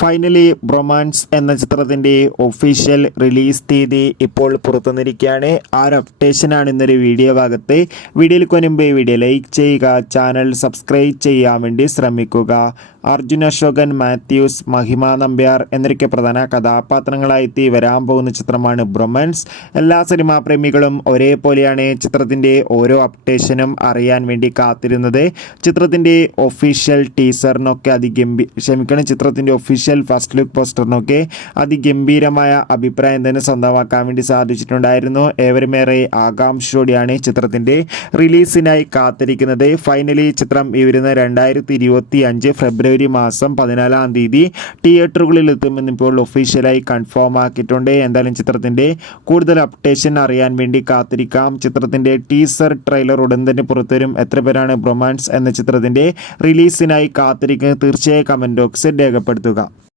Finally bromance എന്ന ചിത്രത്തിൻ്റെ official release തീയതി ഇപ്പോൾ പുറത്തുവന്നിരിക്കുകയാണ്. ആ ഒരു അപ്ഡേഷനാണ് ഇന്നൊരു വീഡിയോ ഭാഗത്ത്. വീഡിയോയിൽ മുൻപ് വീഡിയോ ലൈക്ക് ചെയ്യുക, ചാനൽ സബ്സ്ക്രൈബ് ചെയ്യാൻ വേണ്ടി ശ്രമിക്കുക. അർജുൻ അശോകൻ, മാത്യൂസ്, മഹിമ നമ്പ്യാർ എന്നൊക്കെ പ്രധാന കഥാപാത്രങ്ങളായി വരാൻ പോകുന്ന ചിത്രമാണ് ബ്രൊമാൻസ്. എല്ലാ സിനിമാ പ്രേമികളും ഒരേപോലെയാണ് ചിത്രത്തിൻ്റെ ഓരോ അപ്ഡേഷനും അറിയാൻ വേണ്ടി കാത്തിരുന്നത്. ചിത്രത്തിൻ്റെ ഒഫീഷ്യൽ ടീസറിനൊക്കെ ചിത്രത്തിൻ്റെ ഒഫീഷ്യൽ ഫസ്റ്റ് ലുക്ക് പോസ്റ്ററിനൊക്കെ അതിഗംഭീരമായ അഭിപ്രായം തന്നെ സ്വന്തമാക്കാൻ വേണ്ടി സാധിച്ചിട്ടുണ്ടായിരുന്നു. ഏവരുമേറെ ആകാംക്ഷയോടെയാണ് ചിത്രത്തിൻ്റെ റിലീസിനായി കാത്തിരിക്കുന്നത്. ഫൈനലി ചിത്രം ഈ വരുന്ന 2025 ഫെബ്രുവരി മാസം 14-ാം തീയതി തിയേറ്ററുകളിൽ എത്തുമെന്ന് ഇപ്പോൾ ഒഫീഷ്യലായി കൺഫേം ആക്കിയിട്ടുണ്ട്. എന്തായാലും ചിത്രത്തിൻ്റെ കൂടുതൽ അപ്ഡേഷൻ അറിയാൻ വേണ്ടി കാത്തിരിക്കാം. ചിത്രത്തിൻ്റെ ടീസർ ട്രെയിലർ ഉടൻ തന്നെ പുറത്തുവരും. എത്ര പേരാണ് ബ്രൊമാൻസ് എന്ന ചിത്രത്തിൻ്റെ റിലീസിനായി കാത്തിരിക്കുന്നത്? തീർച്ചയായും കമൻറ്റ് ബോക്സിൽ രേഖപ്പെടുത്തുക.